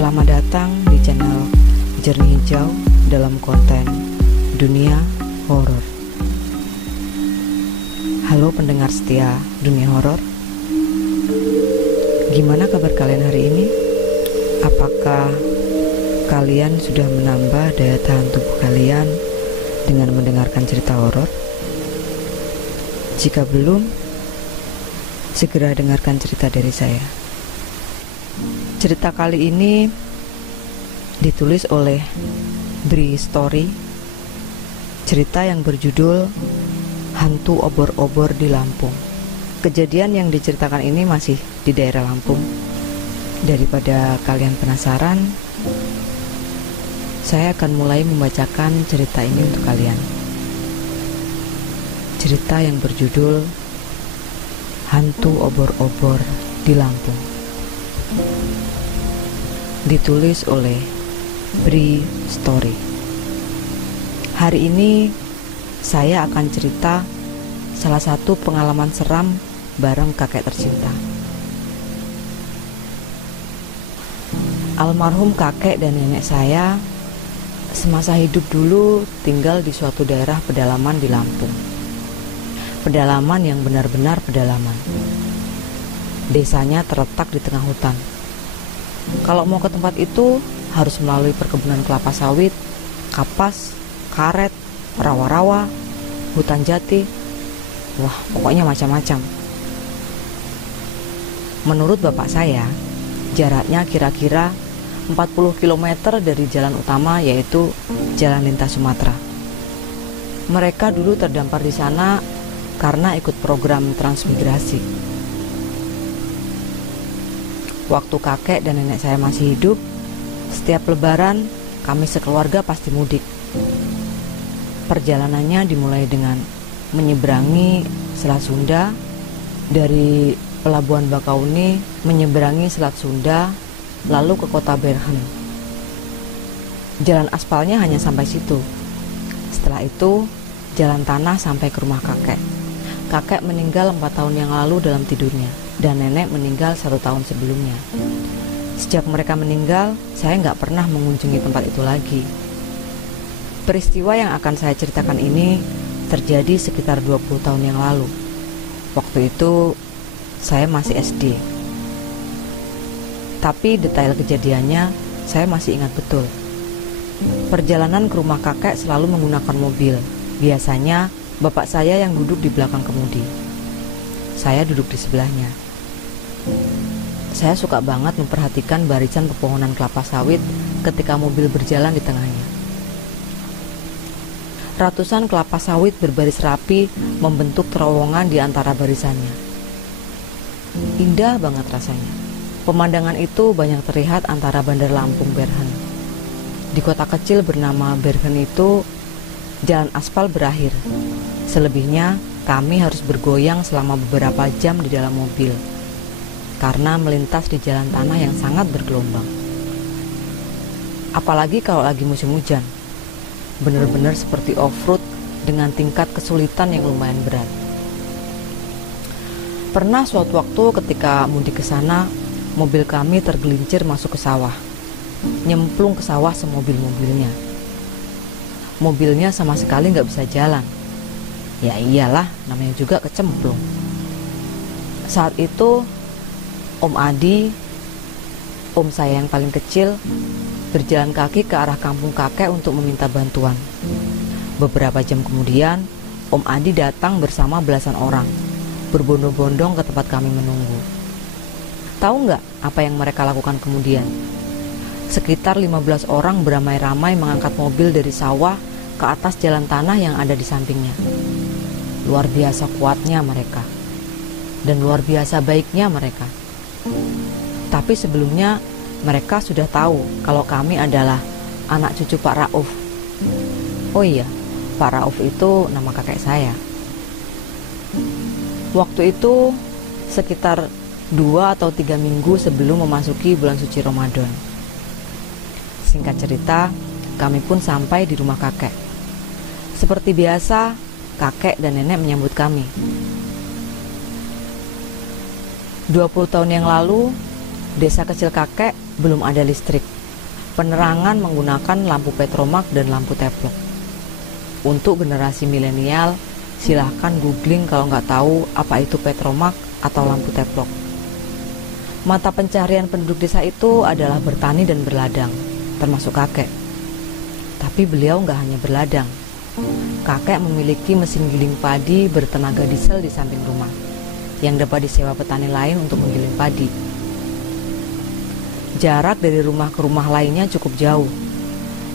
Selamat datang di channel Jernih Hijau dalam konten Dunia Horor. Halo pendengar setia Dunia Horor. Gimana kabar kalian hari ini? Apakah kalian sudah menambah daya tahan tubuh kalian dengan mendengarkan cerita horor? Jika belum, segera dengarkan cerita dari saya. Cerita kali ini ditulis oleh Bri Story. Cerita yang berjudul Hantu Obor-Obor di Lampung. Kejadian yang diceritakan ini masih di daerah Lampung. Daripada kalian penasaran, saya akan mulai membacakan cerita ini untuk kalian. Cerita yang berjudul Hantu Obor-Obor di Lampung. Ditulis oleh Bri Story. Hari ini saya akan cerita salah satu pengalaman seram bareng kakek tercinta. Almarhum kakek dan nenek saya semasa hidup dulu tinggal di suatu daerah pedalaman di Lampung. Pedalaman yang benar-benar pedalaman. Desanya terletak di tengah hutan. Kalau mau ke tempat itu harus melalui perkebunan kelapa sawit, kapas, karet, rawa-rawa, hutan jati. Wah, pokoknya macam-macam. Menurut bapak saya, jaraknya kira-kira 40 km dari jalan utama, yaitu Jalan Lintas Sumatera. Mereka dulu terdampar di sana karena ikut program transmigrasi. Waktu kakek dan nenek saya masih hidup, setiap lebaran kami sekeluarga pasti mudik. Perjalanannya dimulai dengan menyeberangi Selat Sunda. Dari Pelabuhan Bakauni menyeberangi Selat Sunda, lalu ke kota Bergen. Jalan aspalnya hanya sampai situ. Setelah itu, jalan tanah sampai ke rumah kakek. Kakek meninggal 4 tahun yang lalu dalam tidurnya, dan nenek meninggal 1 tahun sebelumnya. Sejak mereka meninggal, saya nggak pernah mengunjungi tempat itu lagi. Peristiwa yang akan saya ceritakan ini terjadi sekitar 20 tahun yang lalu. Waktu itu, saya masih SD. Tapi detail kejadiannya, saya masih ingat betul. Perjalanan ke rumah kakek selalu menggunakan mobil. Biasanya, bapak saya yang duduk di belakang kemudi. Saya duduk di sebelahnya. Saya suka banget memperhatikan barisan pepohonan kelapa sawit ketika mobil berjalan di tengahnya. Ratusan kelapa sawit berbaris rapi membentuk terowongan di antara barisannya. Indah banget rasanya. Pemandangan itu banyak terlihat antara Bandar Lampung Bergen. Di kota kecil bernama Bergen itu, jalan aspal berakhir. Selebihnya, kami harus bergoyang selama beberapa jam di dalam mobil karena melintas di jalan tanah yang sangat bergelombang. Apalagi kalau lagi musim hujan, benar-benar seperti off-road dengan tingkat kesulitan yang lumayan berat. Pernah suatu waktu ketika mudik ke sana, mobil kami tergelincir masuk ke sawah, nyemplung ke sawah semobil-mobilnya. Mobilnya sama sekali nggak bisa jalan. Ya iyalah, namanya juga kecemplung. Saat itu, Om Adi, om saya yang paling kecil, berjalan kaki ke arah kampung kakek untuk meminta bantuan. Beberapa jam kemudian, Om Adi datang bersama belasan orang, berbondong-bondong ke tempat kami menunggu. Tahu nggak apa yang mereka lakukan kemudian? Sekitar 15 orang beramai-ramai mengangkat mobil dari sawah ke atas jalan tanah yang ada di sampingnya. Luar biasa kuatnya mereka, dan luar biasa baiknya mereka. Tapi sebelumnya mereka sudah tahu kalau kami adalah anak cucu Pak Rauf. Oh iya, Pak Rauf itu nama kakek saya. Waktu itu sekitar 2 atau 3 minggu sebelum memasuki bulan suci Ramadan. Singkat cerita, kami pun sampai di rumah kakek. Seperti biasa, kakek dan nenek menyambut kami. 20 tahun yang lalu, desa kecil kakek belum ada listrik. Penerangan menggunakan lampu petromak dan lampu teplok. Untuk generasi milenial, silahkan googling kalau nggak tahu apa itu petromak atau lampu teplok. Mata pencaharian penduduk desa itu adalah bertani dan berladang, termasuk kakek. Tapi beliau nggak hanya berladang. Kakek memiliki mesin giling padi bertenaga diesel di samping rumah, yang dapat disewa petani lain untuk menggiling padi. Jarak dari rumah ke rumah lainnya cukup jauh,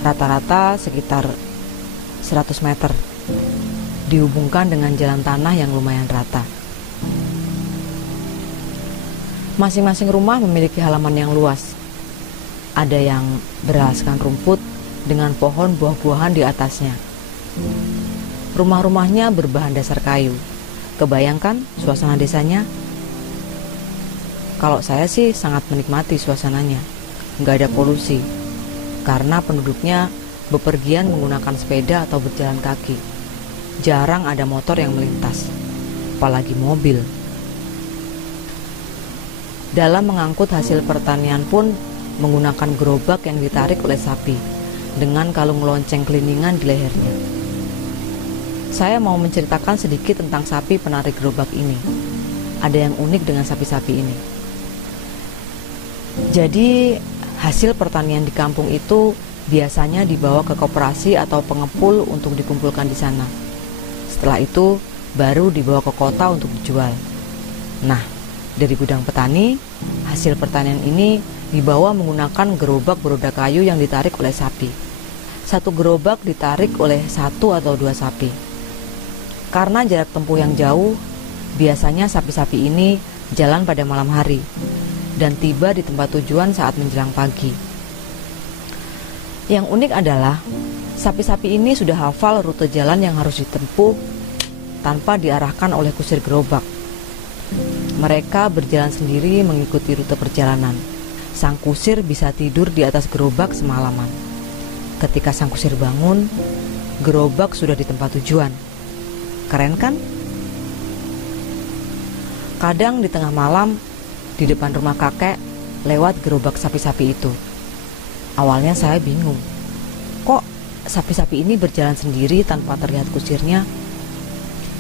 rata-rata sekitar 100 meter, dihubungkan dengan jalan tanah yang lumayan rata. Masing-masing rumah memiliki halaman yang luas. Ada yang beralaskan rumput dengan pohon buah-buahan di atasnya. Rumah-rumahnya berbahan dasar kayu. Kebayangkan suasana desanya? Kalau saya sih sangat menikmati suasananya. Nggak ada polusi, karena penduduknya bepergian menggunakan sepeda atau berjalan kaki. Jarang ada motor yang melintas, apalagi mobil. Dalam mengangkut hasil pertanian pun menggunakan gerobak yang ditarik oleh sapi dengan kalung lonceng keliningan di lehernya. Saya mau menceritakan sedikit tentang sapi penarik gerobak ini. Ada yang unik dengan sapi-sapi ini. Jadi hasil pertanian di kampung itu biasanya dibawa ke koperasi atau pengepul untuk dikumpulkan di sana. Setelah itu baru dibawa ke kota untuk dijual. Nah, dari gudang petani, hasil pertanian ini dibawa menggunakan gerobak beroda kayu yang ditarik oleh sapi. Satu gerobak ditarik oleh 1 atau 2 sapi. Karena jarak tempuh yang jauh, biasanya sapi-sapi ini jalan pada malam hari dan tiba di tempat tujuan saat menjelang pagi. Yang unik adalah sapi-sapi ini sudah hafal rute jalan yang harus ditempuh tanpa diarahkan oleh kusir gerobak. Mereka berjalan sendiri mengikuti rute perjalanan. Sang kusir bisa tidur di atas gerobak semalaman. Ketika sang kusir bangun, gerobak sudah di tempat tujuan. Keren kan? Kadang di tengah malam, di depan rumah kakek, lewat gerobak sapi-sapi itu. Awalnya saya bingung. Kok sapi-sapi ini berjalan sendiri tanpa terlihat kusirnya?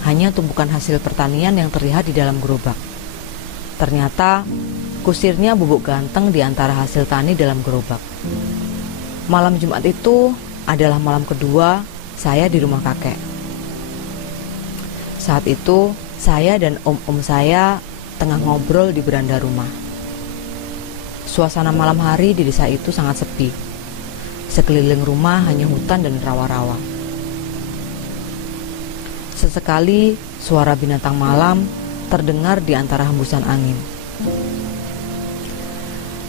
Hanya tumpukan hasil pertanian yang terlihat di dalam gerobak. Ternyata kusirnya bubuk ganteng di antara hasil tani dalam gerobak. Malam Jumat itu adalah malam kedua saya di rumah kakek. Saat itu saya dan om-om saya tengah ngobrol di beranda rumah. Suasana malam hari di desa itu sangat sepi. Sekeliling rumah hanya hutan dan rawa-rawa. Sesekali suara binatang malam terdengar di antara hembusan angin.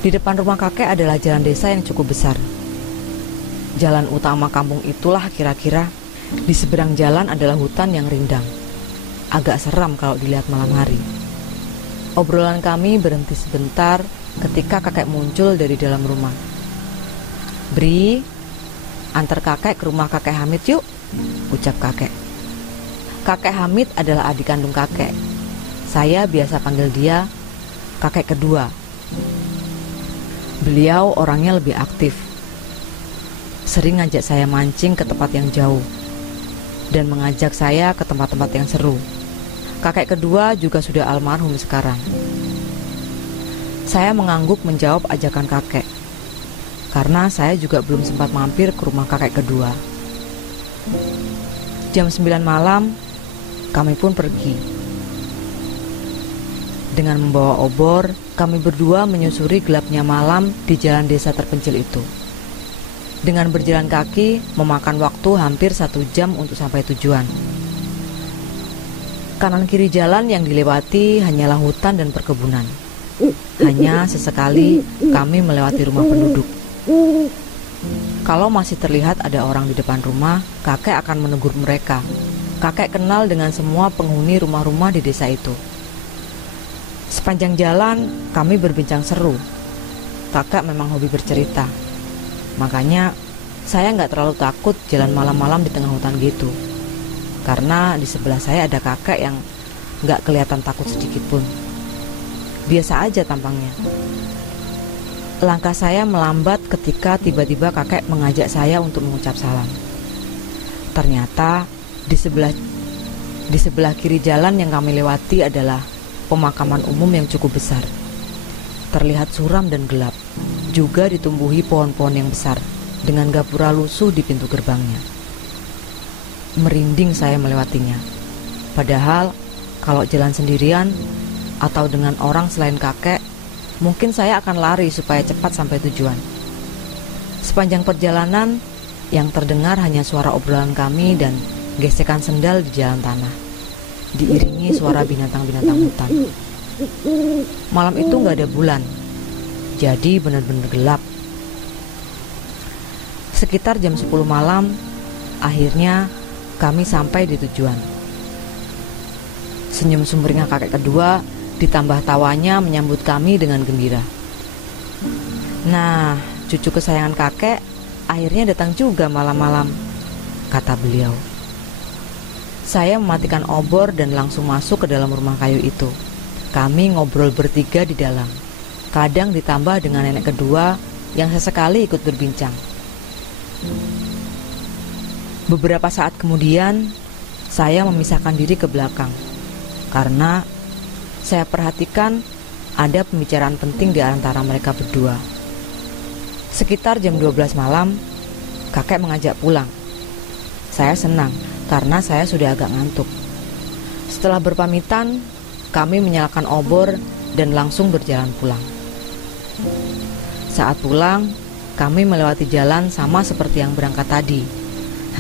Di depan rumah kakek adalah jalan desa yang cukup besar. Jalan utama kampung itulah kira-kira. Di seberang jalan adalah hutan yang rindang. Agak seram kalau dilihat malam hari. Obrolan kami berhenti sebentar ketika kakek muncul dari dalam rumah. "Bri, antar kakek ke rumah kakek Hamid yuk," ucap kakek. Kakek Hamid adalah adik kandung kakek. Saya biasa panggil dia kakek kedua. Beliau orangnya lebih aktif. Sering ngajak saya mancing ke tempat yang jauh dan mengajak saya ke tempat-tempat yang seru. Kakek kedua juga sudah almarhum sekarang. Saya mengangguk menjawab ajakan kakek, karena saya juga belum sempat mampir ke rumah kakek kedua. Jam 9 malam, kami pun pergi. Dengan membawa obor, kami berdua menyusuri gelapnya malam di jalan desa terpencil itu. Dengan berjalan kaki, memakan waktu hampir 1 jam untuk sampai tujuan. Kanan kiri jalan yang dilewati hanyalah hutan dan perkebunan. Hanya sesekali kami melewati rumah penduduk. Kalau masih terlihat ada orang di depan rumah, kakek akan menegur mereka. Kakek kenal dengan semua penghuni rumah-rumah di desa itu. Sepanjang jalan, kami berbincang seru. Kakek memang hobi bercerita. Makanya, saya nggak terlalu takut jalan malam-malam di tengah hutan gitu. Karena di sebelah saya ada kakek yang nggak kelihatan takut sedikit pun. Biasa aja tampangnya. Langkah saya melambat ketika tiba-tiba kakek mengajak saya untuk mengucap salam. Ternyata di sebelah kiri jalan yang kami lewati adalah pemakaman umum yang cukup besar. Terlihat suram dan gelap, juga ditumbuhi pohon-pohon yang besar dengan gapura lusuh di pintu gerbangnya. Merinding saya melewatinya. Padahal kalau jalan sendirian atau dengan orang selain kakek, mungkin saya akan lari supaya cepat sampai tujuan. Sepanjang perjalanan, yang terdengar hanya suara obrolan kami dan gesekan sendal di jalan tanah, diiringi suara binatang-binatang hutan. Malam itu gak ada bulan, jadi benar-benar gelap. Sekitar jam 10 malam, akhirnya kami sampai di tujuan. Senyum sumringah kakek kedua ditambah tawanya menyambut kami dengan gembira. Nah, cucu kesayangan kakek akhirnya datang juga malam-malam, kata beliau. Saya mematikan obor dan langsung masuk ke dalam rumah kayu itu. Kami ngobrol bertiga di dalam, kadang ditambah dengan nenek kedua yang sesekali ikut berbincang. Beberapa saat kemudian, saya memisahkan diri ke belakang, karena saya perhatikan ada pembicaraan penting di antara mereka berdua. Sekitar jam 12 malam, kakek mengajak pulang. Saya senang karena saya sudah agak ngantuk. Setelah berpamitan, kami menyalakan obor dan langsung berjalan pulang. Saat pulang, kami melewati jalan sama seperti yang berangkat tadi.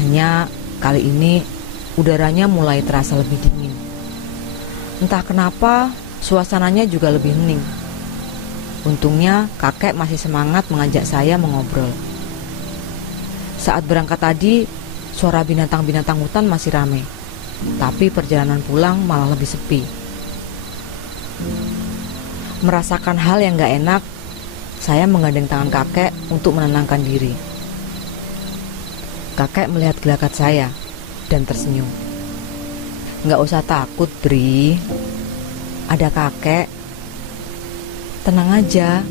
Hanya kali ini udaranya mulai terasa lebih dingin. Entah kenapa suasananya juga lebih hening. Untungnya kakek masih semangat mengajak saya mengobrol. Saat berangkat tadi, suara binatang-binatang hutan masih ramai, tapi perjalanan pulang malah lebih sepi. Merasakan hal yang gak enak, saya menggandeng tangan kakek untuk menenangkan diri. Kakek melihat gelagat saya dan tersenyum. Gak usah takut, Bri. Ada kakek. Tenang aja.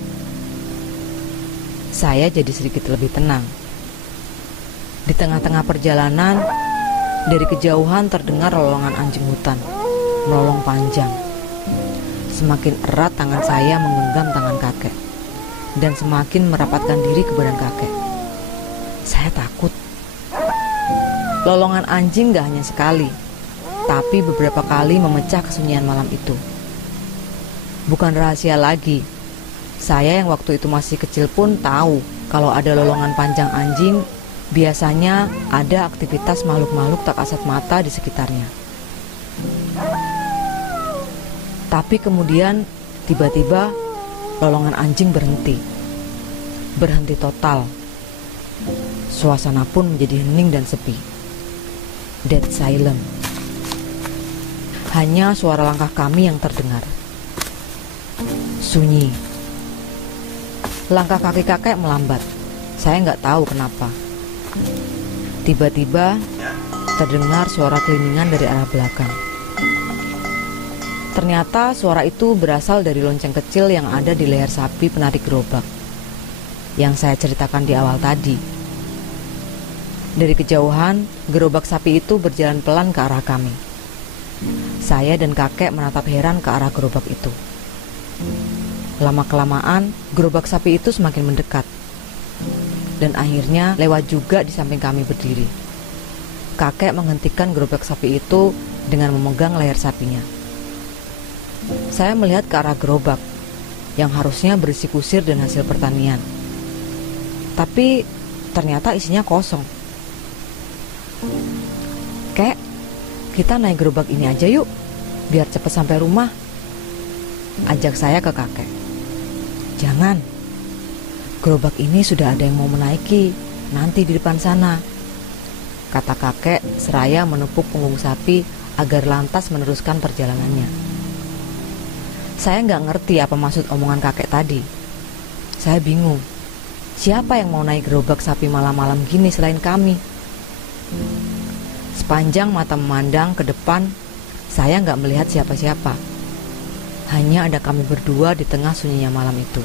Saya jadi sedikit lebih tenang. Di tengah-tengah perjalanan, dari kejauhan terdengar lolongan anjing hutan, melolong panjang. Semakin erat tangan saya menggenggam tangan kakek, dan semakin merapatkan diri ke badan kakek. Saya takut. Lolongan anjing gak hanya sekali, tapi beberapa kali memecah kesunyian malam itu. Bukan rahasia lagi, saya yang waktu itu masih kecil pun tahu kalau ada lolongan panjang anjing, biasanya ada aktivitas makhluk-makhluk tak kasat mata di sekitarnya. Tapi kemudian tiba-tiba lolongan anjing berhenti. Berhenti total. Suasana pun menjadi hening dan sepi. Dead silent. Hanya suara langkah kami yang terdengar. Sunyi. Langkah kaki kakek melambat. Saya nggak tahu kenapa. Tiba-tiba terdengar suara keliningan dari arah belakang. Ternyata suara itu berasal dari lonceng kecil yang ada di leher sapi penarik gerobak yang saya ceritakan di awal tadi. Dari kejauhan, gerobak sapi itu berjalan pelan ke arah kami. Saya dan kakek menatap heran ke arah gerobak itu. Lama-kelamaan, gerobak sapi itu semakin mendekat. Dan akhirnya lewat juga di samping kami berdiri. Kakek menghentikan gerobak sapi itu dengan memegang leher sapinya. Saya melihat ke arah gerobak yang harusnya berisi kusir dan hasil pertanian. Tapi ternyata isinya kosong. Kek, kita naik gerobak ini aja yuk, biar cepat sampai rumah, ajak saya ke kakek. Jangan, gerobak ini sudah ada yang mau menaiki, nanti di depan sana, kata kakek seraya menepuk punggung sapi agar lantas meneruskan perjalanannya. Saya nggak ngerti apa maksud omongan kakek tadi. Saya bingung, siapa yang mau naik gerobak sapi malam-malam gini selain kami? Sepanjang mata memandang ke depan, saya nggak melihat siapa-siapa. Hanya ada kami berdua di tengah sunyinya malam itu.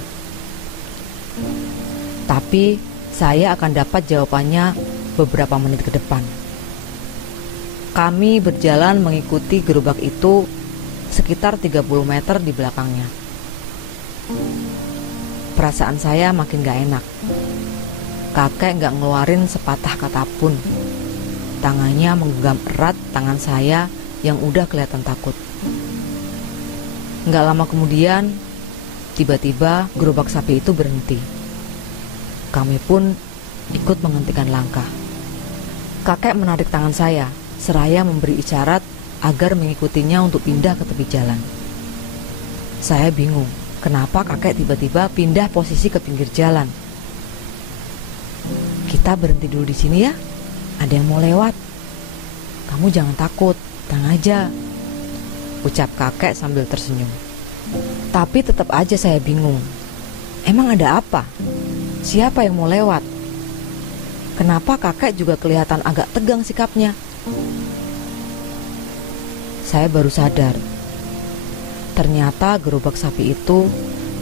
Tapi saya akan dapat jawabannya beberapa menit ke depan. Kami berjalan mengikuti gerobak itu sekitar 30 meter di belakangnya. Perasaan saya makin gak enak. Kakek gak ngeluarin sepatah kata pun. Tangannya menggenggam erat tangan saya yang udah kelihatan takut. Gak lama kemudian, tiba-tiba gerobak sapi itu berhenti. Kami pun ikut menghentikan langkah. Kakek menarik tangan saya, seraya memberi isyarat agar mengikutinya untuk pindah ke tepi jalan. Saya bingung, kenapa kakek tiba-tiba pindah posisi ke pinggir jalan. Kita berhenti dulu di sini ya, ada yang mau lewat. Kamu jangan takut, tenang aja, ucap kakek sambil tersenyum. Tapi tetap aja saya bingung. Emang ada apa? Siapa yang mau lewat? Kenapa kakek juga kelihatan agak tegang sikapnya? Saya baru sadar. Ternyata gerobak sapi itu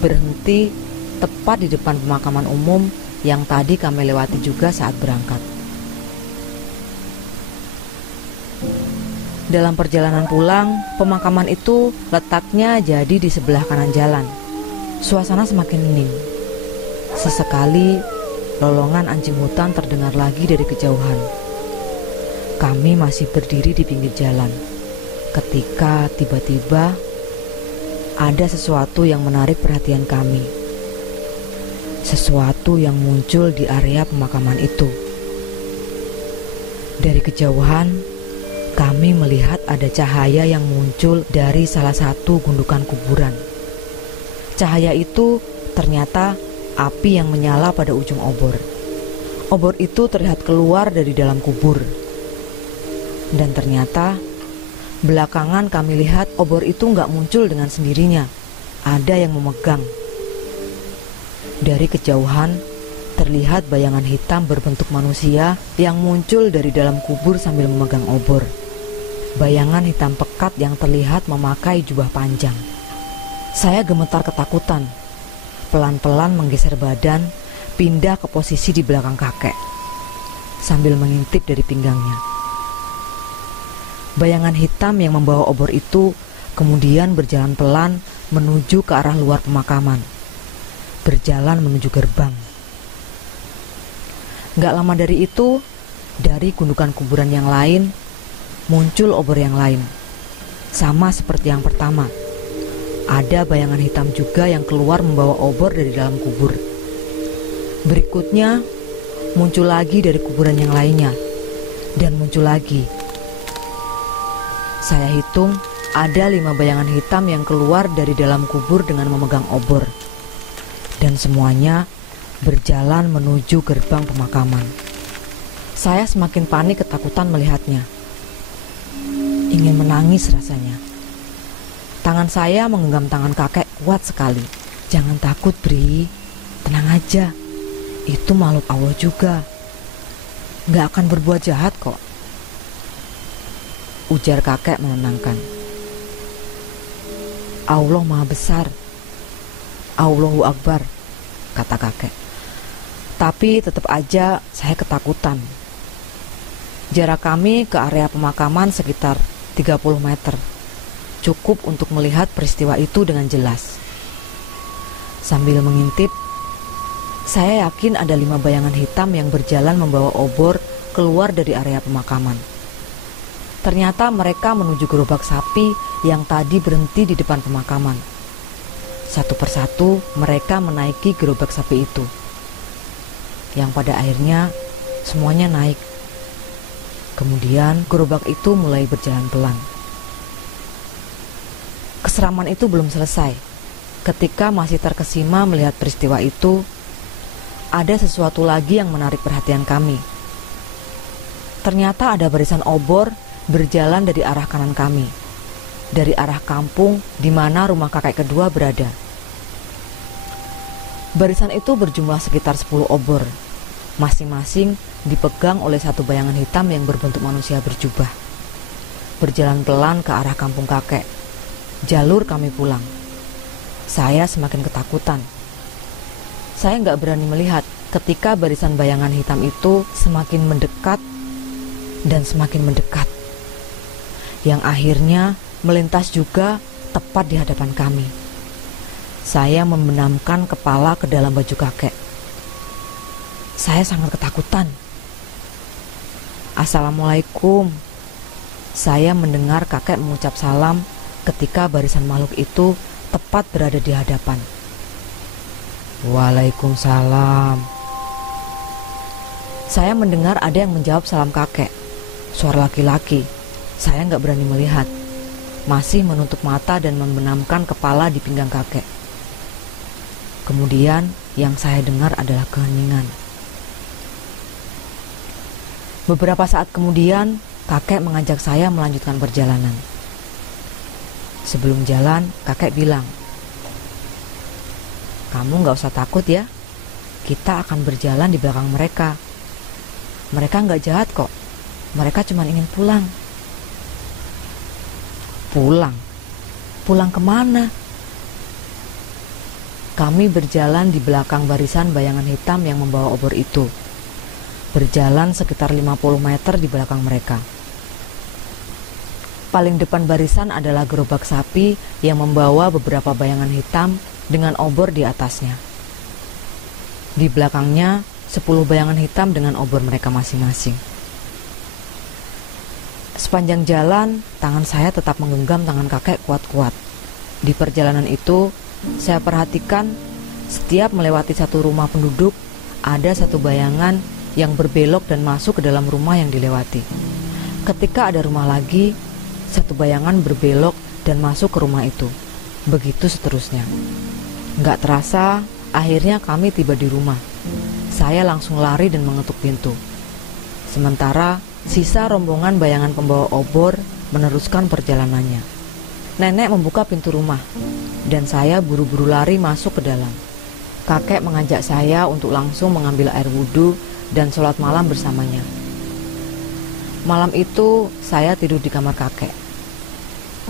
berhenti tepat di depan pemakaman umum yang tadi kami lewati juga saat berangkat. Dalam perjalanan pulang, pemakaman itu letaknya jadi di sebelah kanan jalan. Suasana semakin hening. Sesekali, lolongan anjing hutan terdengar lagi dari kejauhan. Kami masih berdiri di pinggir jalan, ketika tiba-tiba ada sesuatu yang menarik perhatian kami. Sesuatu yang muncul di area pemakaman itu. Dari kejauhan, kami melihat ada cahaya yang muncul dari salah satu gundukan kuburan. Cahaya itu ternyata api yang menyala pada ujung obor. Obor itu terlihat keluar dari dalam kubur. Dan ternyata belakangan kami lihat obor itu nggak muncul dengan sendirinya. Ada yang memegang. Dari kejauhan terlihat bayangan hitam berbentuk manusia yang muncul dari dalam kubur sambil memegang obor. Bayangan hitam pekat yang terlihat memakai jubah panjang. Saya gemetar ketakutan. Pelan-pelan menggeser badan, pindah ke posisi di belakang kakek, sambil mengintip dari pinggangnya. Bayangan hitam yang membawa obor itu kemudian berjalan pelan menuju ke arah luar pemakaman. Berjalan menuju gerbang. Gak lama dari itu, dari gundukan kuburan yang lain, muncul obor yang lain. Sama seperti yang pertama. Ada bayangan hitam juga yang keluar membawa obor dari dalam kubur. Berikutnya, muncul lagi dari kuburan yang lainnya. Dan muncul lagi. Saya hitung ada 5 bayangan hitam yang keluar dari dalam kubur dengan memegang obor. Dan semuanya berjalan menuju gerbang pemakaman. Saya semakin panik ketakutan melihatnya. Ingin menangis rasanya. Tangan saya menggenggam tangan kakek kuat sekali. Jangan takut, Bri. Tenang aja. Itu makhluk Allah juga. Gak akan berbuat jahat kok. Ujar kakek menenangkan. Allah Maha Besar. Allahu Akbar, kata kakek. Tapi tetap aja saya ketakutan. Jarak kami ke area pemakaman sekitar 30 meter. Cukup untuk melihat peristiwa itu dengan jelas. Sambil mengintip, saya yakin ada 5 bayangan hitam yang berjalan membawa obor keluar dari area pemakaman. Ternyata mereka menuju gerobak sapi yang tadi berhenti di depan pemakaman. Satu persatu mereka menaiki gerobak sapi itu, yang pada akhirnya semuanya naik. Kemudian gerobak itu mulai berjalan pelan. Keseraman itu belum selesai. Ketika masih terkesima melihat peristiwa itu, ada sesuatu lagi yang menarik perhatian kami. Ternyata ada barisan obor berjalan dari arah kanan kami, dari arah kampung di mana rumah kakek kedua berada. Barisan itu berjumlah sekitar 10 obor, masing-masing dipegang oleh satu bayangan hitam yang berbentuk manusia berjubah. Berjalan pelan ke arah kampung kakek, jalur kami pulang. Saya semakin ketakutan. Saya nggak berani melihat ketika barisan bayangan hitam itu semakin mendekat dan semakin mendekat, yang akhirnya melintas juga tepat di hadapan kami. Saya membenamkan kepala ke dalam baju kakek. Saya sangat ketakutan. Assalamualaikum. Saya mendengar kakek mengucap salam ketika barisan makhluk itu tepat berada di hadapan. Waalaikumsalam. Saya mendengar ada yang menjawab salam kakek. Suara laki-laki. Saya nggak berani melihat. Masih menutup mata dan membenamkan kepala di pinggang kakek. Kemudian yang saya dengar adalah keheningan. Beberapa saat kemudian, kakek mengajak saya melanjutkan perjalanan. Sebelum jalan, kakek bilang, "Kamu nggak usah takut ya. Kita akan berjalan di belakang mereka. Mereka nggak jahat kok. Mereka cuma ingin pulang." Pulang? Pulang kemana? Kami berjalan di belakang barisan bayangan hitam yang membawa obor itu. Berjalan sekitar 50 meter di belakang mereka. Paling depan barisan adalah gerobak sapi yang membawa beberapa bayangan hitam dengan obor di atasnya. Di belakangnya 10 bayangan hitam dengan obor mereka masing-masing. Sepanjang jalan, tangan saya tetap menggenggam tangan kakek kuat-kuat. Di perjalanan itu, saya perhatikan setiap melewati satu rumah penduduk, ada satu bayangan yang berbelok dan masuk ke dalam rumah yang dilewati. Ketika ada rumah lagi, satu bayangan berbelok dan masuk ke rumah itu. Begitu seterusnya. Nggak terasa, akhirnya kami tiba di rumah. Saya langsung lari dan mengetuk pintu. Sementara sisa rombongan bayangan pembawa obor meneruskan perjalanannya. Nenek membuka pintu rumah, dan saya buru-buru lari masuk ke dalam. Kakek mengajak saya untuk langsung mengambil air wudhu dan sholat malam bersamanya. Malam itu saya tidur di kamar kakek.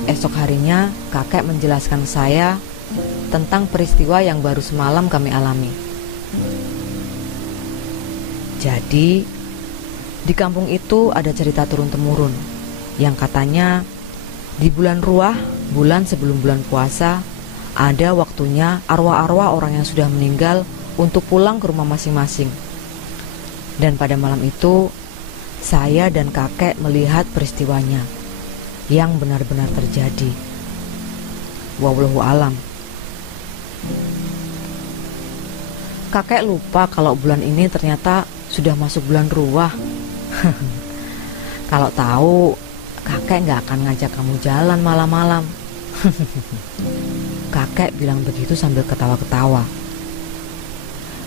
Esok harinya kakek menjelaskan saya tentang peristiwa yang baru semalam kami alami. Jadi, di kampung itu ada cerita turun-temurun yang katanya di bulan Ruah, bulan sebelum bulan puasa, ada waktunya arwah-arwah orang yang sudah meninggal untuk pulang ke rumah masing-masing. Dan pada malam itu, saya dan kakek melihat peristiwanya yang benar-benar terjadi. Wallahu alam. Kakek lupa kalau bulan ini ternyata sudah masuk bulan Ruah. Kalau tahu, kakek gak akan ngajak kamu jalan malam-malam. Kakek bilang begitu sambil ketawa-ketawa.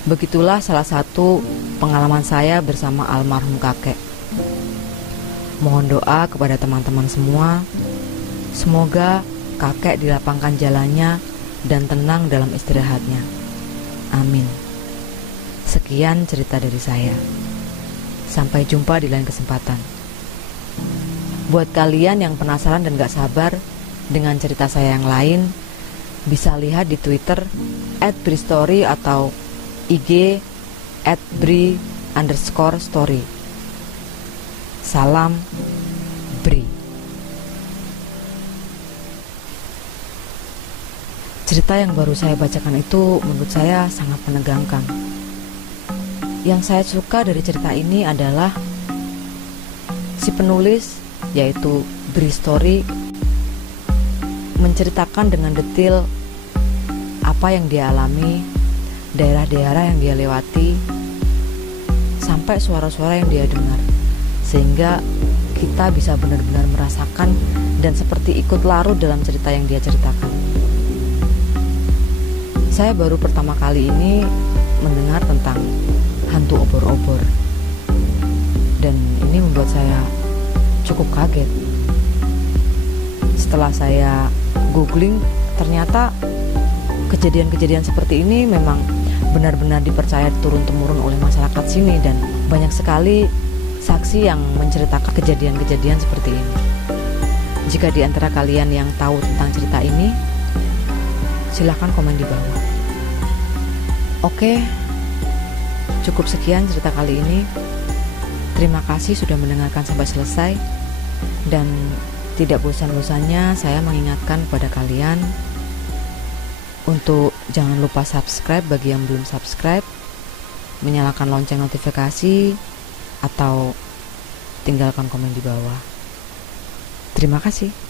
Begitulah salah satu pengalaman saya bersama almarhum kakek. Mohon doa kepada teman-teman semua. Semoga kakek dilapangkan jalannya dan tenang dalam istirahatnya. Amin. Sekian cerita dari saya. Sampai jumpa di lain kesempatan. Buat kalian yang penasaran dan gak sabar dengan cerita saya yang lain, bisa lihat di Twitter @bristory atau IG @bri_story. Salam Bri. Cerita yang baru saya bacakan itu menurut saya sangat menegangkan. Yang saya suka dari cerita ini adalah si penulis, yaitu Bristory, menceritakan dengan detail apa yang dia alami, daerah-daerah yang dia lewati, sampai suara-suara yang dia dengar, sehingga kita bisa benar-benar merasakan dan seperti ikut larut dalam cerita yang dia ceritakan. Saya baru pertama kali ini mendengar tentang hantu obor-obor, dan ini membuat saya cukup kaget. Setelah saya googling, ternyata kejadian-kejadian seperti ini memang benar-benar dipercaya turun-temurun oleh masyarakat sini, dan banyak sekali saksi yang menceritakan kejadian-kejadian seperti ini. Jika di antara kalian yang tahu tentang cerita ini, silahkan komen di bawah. Oke, Cukup sekian cerita kali ini. Terima kasih sudah mendengarkan sampai selesai. Dan tidak bosan-bosannya saya mengingatkan kepada kalian untuk jangan lupa subscribe bagi yang belum subscribe, menyalakan lonceng notifikasi, atau tinggalkan komen di bawah. Terima kasih.